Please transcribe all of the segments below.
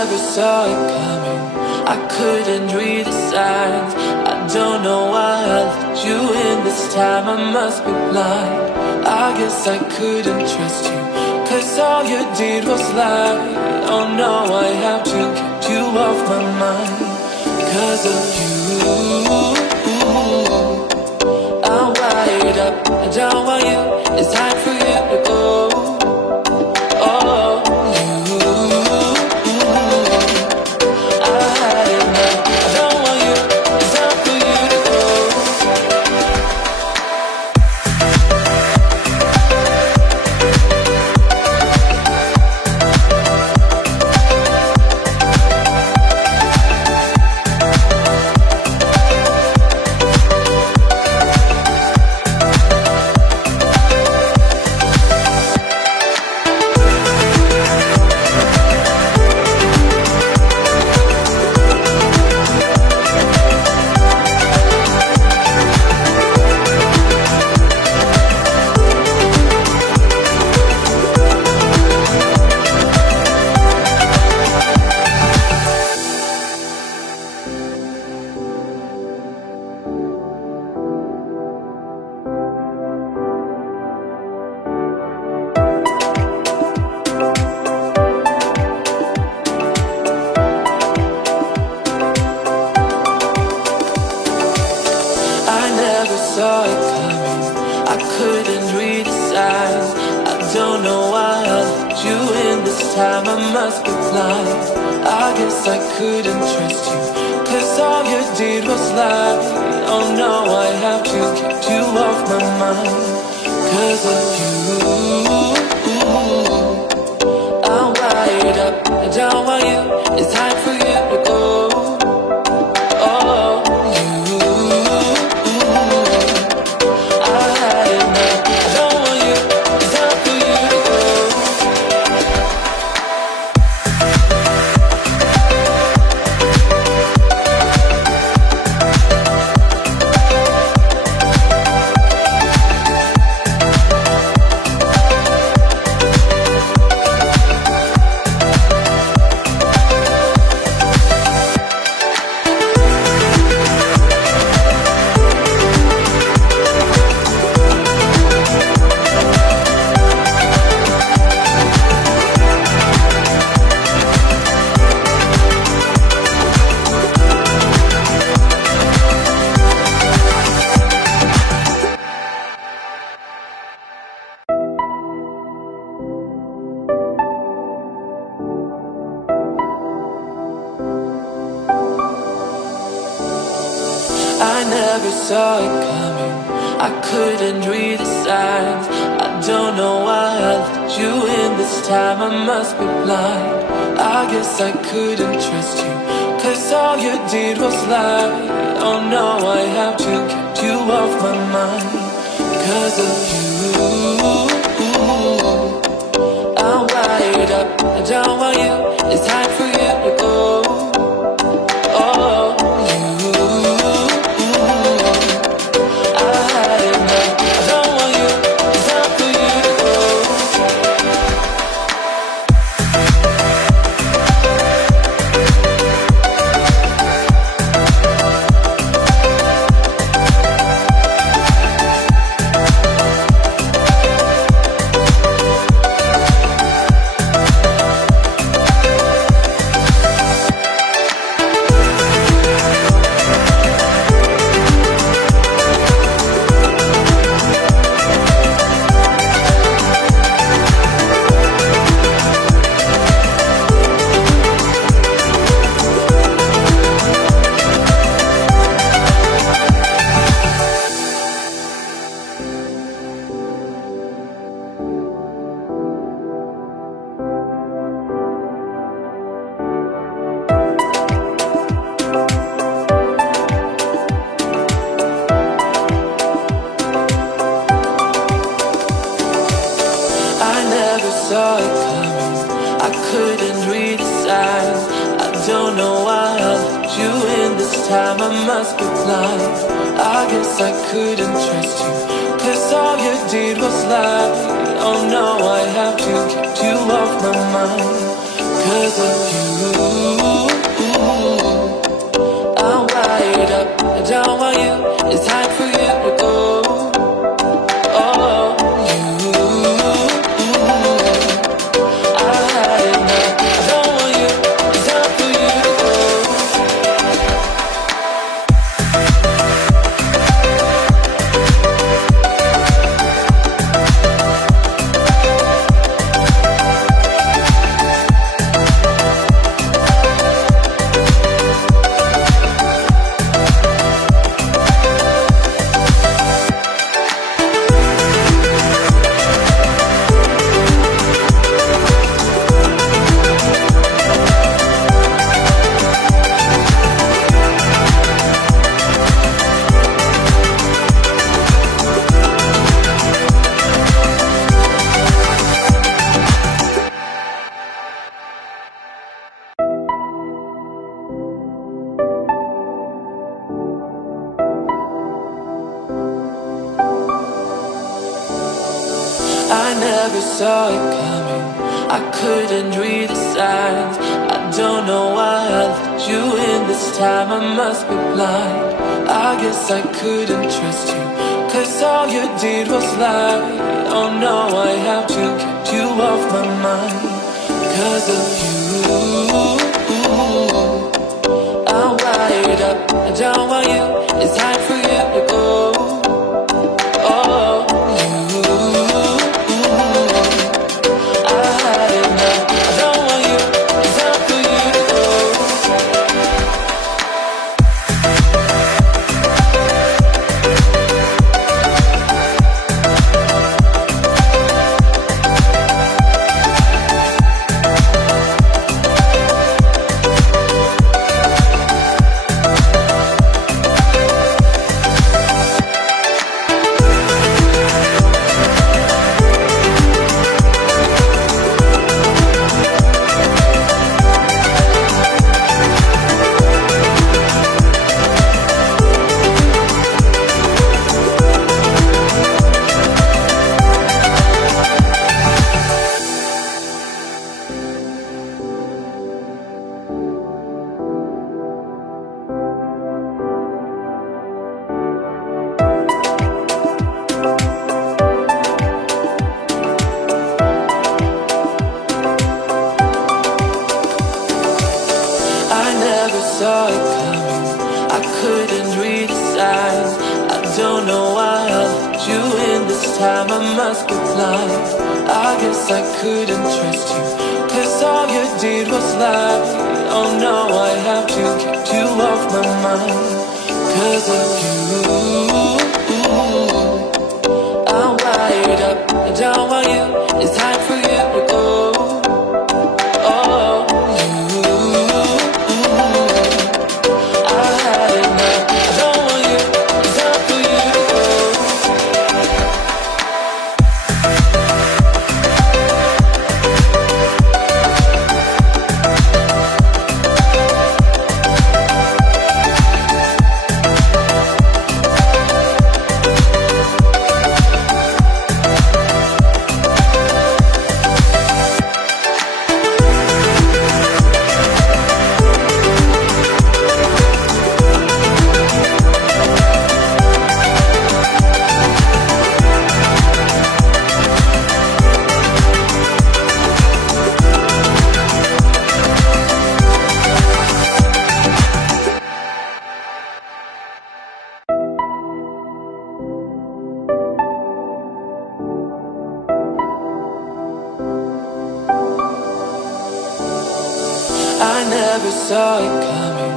never saw it coming. I couldn't read the signs. I don't know why I let you in this time. I must be blind. I guess I couldn't trust you, 'cause all you did was lie. Oh no, I have to keep you off my mind. 'Cause of you, I'm wired up. I don't want you, it's time for you to go. Oh, you, I had enough. I don't want you, it's time for you to go. Saw it coming. I couldn't read the signs. I don't know why I let you in this time. I must be blind. I guess I couldn't trust you, 'cause all you did was lie. Oh no, I have to keep you off my mind. 'Cause of you, I'm wired up. I don't want you, it's time for you to go. Oh, I never saw it coming. I couldn't read the signs. I don't know why I let you in this time. I must be blind. I guess I couldn't trust you, 'cause all you did was lie. Oh no, I have to keep you off my mind. 'Cause of you, I'm wired up. I don't want you, it's time for you to go. Oh, saw it coming. I couldn't read the signs. I don't know why I let you in this time. I must be blind. I guess I couldn't trust you, 'cause all you did was lie. Oh no, I have to keep you off my mind. 'cause of you. I'm wired up, I don't want you, it's time for you to go. Oh, you, I had enough, I don't want you, it's time for you to go. I never saw it coming, I couldn't read the signs. I don't know why I let you in this time, I must be blind. I guess I couldn't trust you, 'cause all you did was lie. Oh no, I have to keep you off my mind, 'cause of you. I'm wired up, I don't want you, it's time for you to go. Oh, saw it coming, I couldn't read the signs. I don't know why I let you in this time, I must be blind. I guess I couldn't trust you, 'cause all you did was lie. Oh no, I have to keep you off my mind, 'cause of you. I'm wired up, I don't want you, it's time for you to go. Oh, I never saw it coming,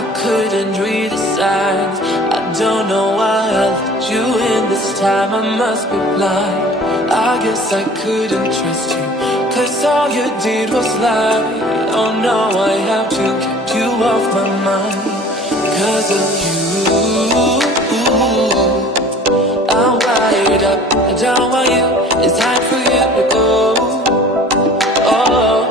I couldn't read the signs. I don't know why I let you in this time, I must be blind. I guess I couldn't trust you, 'cause all you did was lie. Oh no, I have to keep you off my mind, 'cause of you. I'm wired up, I don't want you, it's time for you to go. Oh,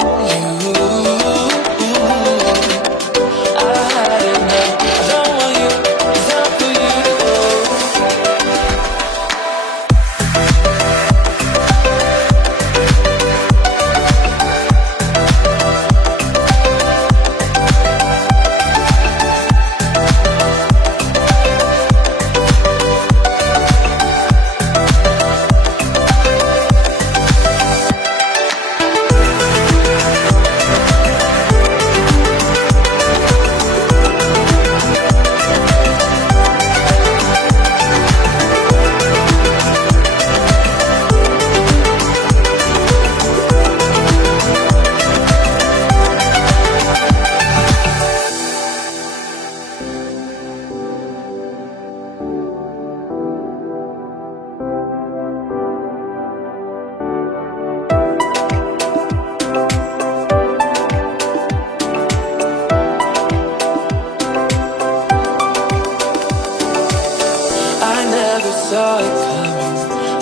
never saw it coming,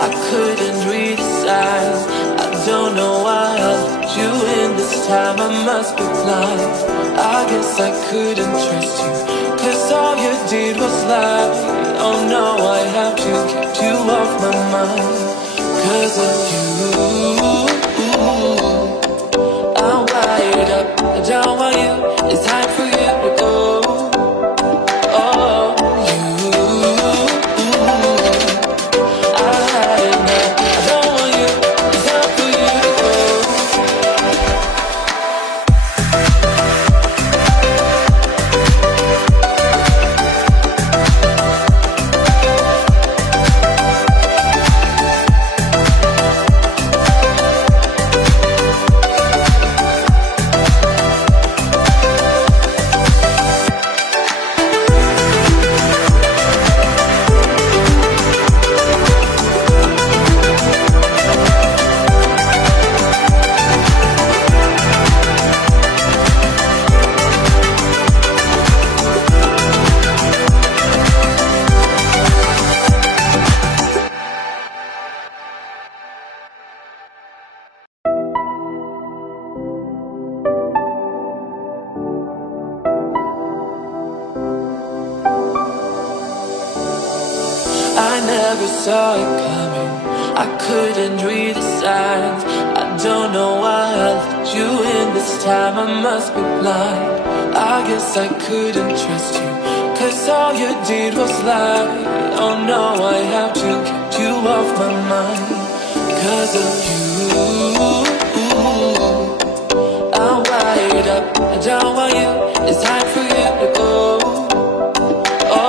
I couldn't read the signs. I don't know why I let you in this time, I must be blind. I guess I couldn't trust you, 'cause all you did was lie. Oh no, I have to keep you off my mind. 'Cause of you, I'm wired up, I don't want you, it's time for you to go. Oh, you, I had enough, I don't want you, it's time for you to go. I never saw it coming, I couldn't read the signs. I don't know why I let you in this time, I must be blind. I guess I couldn't trust you, 'cause all you did was lie. Oh no, I have to keep you off my mind. 'Cause of you, I'm wired up, I don't want you, it's time for you to go. Oh,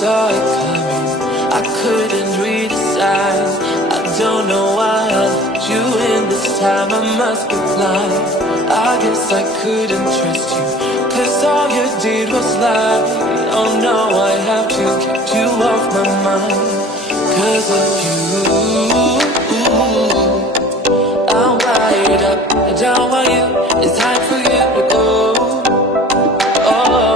saw it coming, I couldn't read the signs. I don't know why I let you in this time, I must be blind. I guess I couldn't trust you, 'cause all you did was lie. Oh no, I have to keep you off my mind. 'Cause of you, I'm wired up, I don't want you, it's time for you to go. Oh,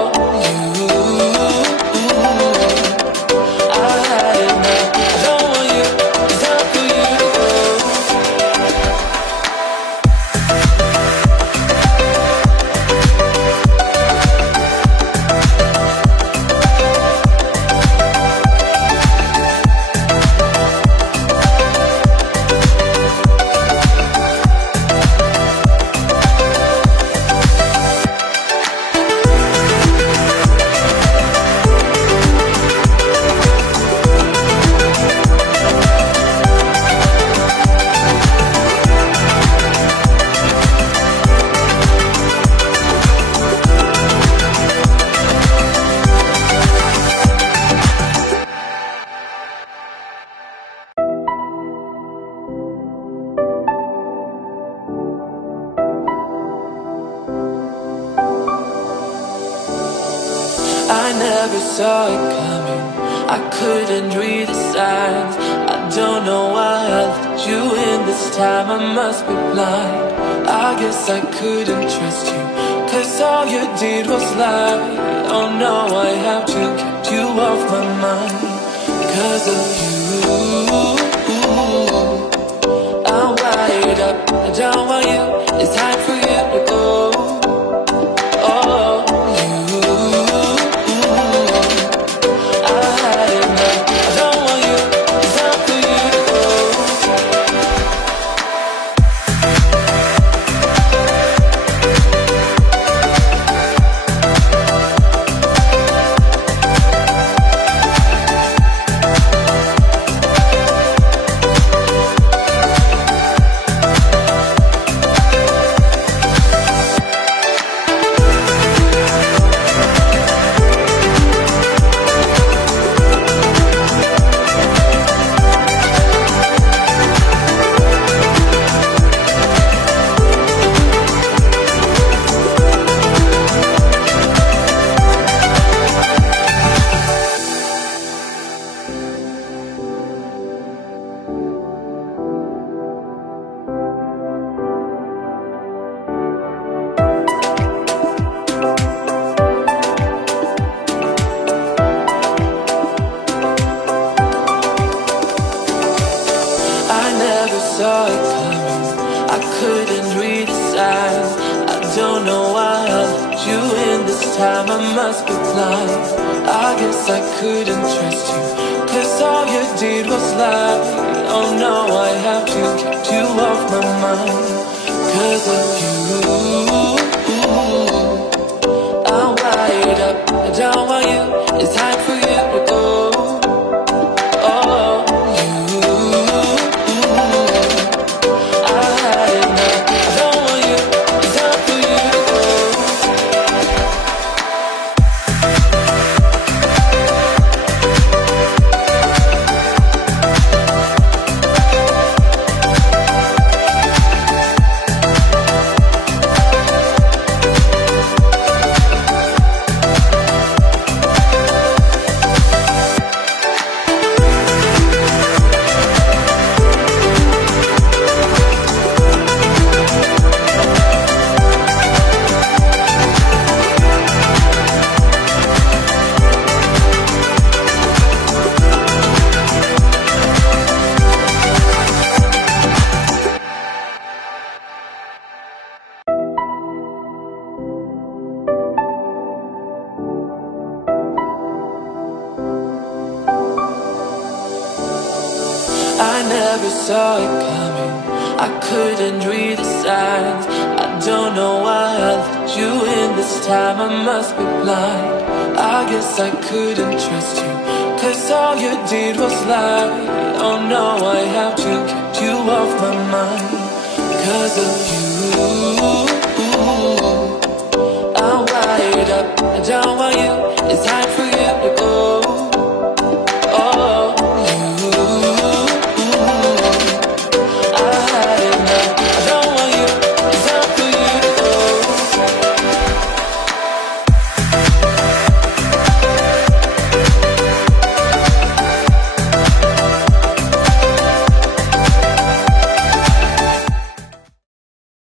I never saw it coming, I couldn't read the signs. I don't know why I let you in this time, I must be blind. I guess I couldn't trust you, 'cause all you did was lie. Oh no, I have to keep you off my mind. 'Cause of you, I'm wired up, I I don't want you. It's time for you to go. Oh, you, I had enough. I don't want you. It's time for you to go. Saw it coming, I couldn't read the signs. I don't know why I let you in this time. I must be blind. I guess I couldn't trust you, 'cause all you did was lie. Oh no, I have to keep you off my mind. 'Cause of you, I'm wired up. I don't want you. It's time for you to go. I never saw it coming, I couldn't read the signs. I don't know why I let you in this time. I must be blind. I guess I couldn't trust you, 'cause all you did was lie. Oh no, I have to keep you off my mind. 'Cause of you, I'm wired up. I don't want you.